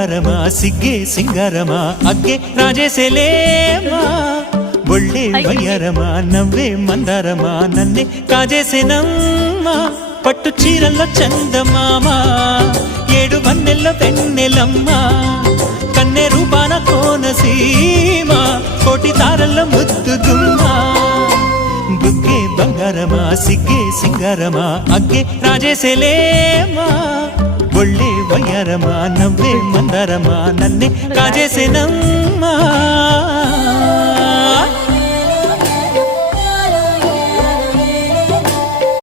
బంగారమా సిగ్గే సింగారమా అగ్గే రాజేసేలేమా ఒళ్ళే వయ్యారమా నవ్వే మందారమా నన్నే కాజేసేనమ్మా పట్టు చీరల్లో చందమామా ఏడు వన్నెల్లో పెన్నెలమ్మా కన్నె రూపాన కోనసీమ కోటి తారల్లో ముద్దుగుమ్మా బుగ్గే బంగారమా సిగ్గే సింగారమా అగ్గే రాజేసేలేమా ఒళ్ళే వయ్యారమా నవ్వే మందారమా నన్నే కాజేసేనమ్మా